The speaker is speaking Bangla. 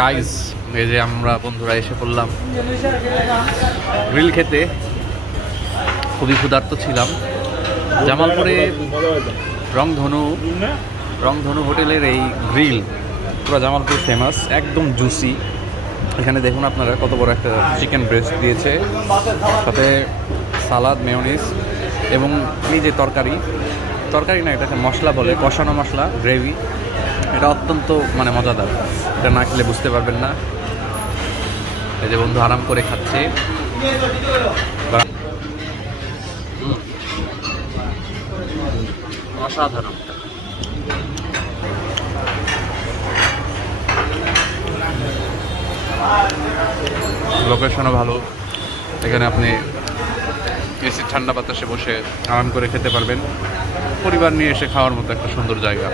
গাইস, এই যে আমরা বন্ধুরা এসে পড়লাম গ্রিল খেতে। খুবই ক্ষুধার্ত ছিলাম। জামালপুরে রংধনু হোটেলের এই গ্রিল পুরো জামালপুর ফেমাস, একদম জুসি। এখানে দেখুন আপনারা কত বড় একটা চিকেন ব্রেস্ট দিয়েছে, সাথে সালাদ, মেয়োনিজ এবং এই যে তরকারি না, এটাকে মশলা বলে, কষানো মশলা, গ্রেভি। এটা অত্যন্ত মজাদার, এটা না খেলে বুঝতে পারবেন না। এই যে বন্ধু আরাম করে খাচ্ছে। অসাধারণ। লোকেশনও ভালো, এখানে আপনি এসি ঠান্ডা বাতাসে বসে আরাম করে খেতে পারবেন। পরিবার নিয়ে এসে খাওয়ার মতো একটা সুন্দর জায়গা।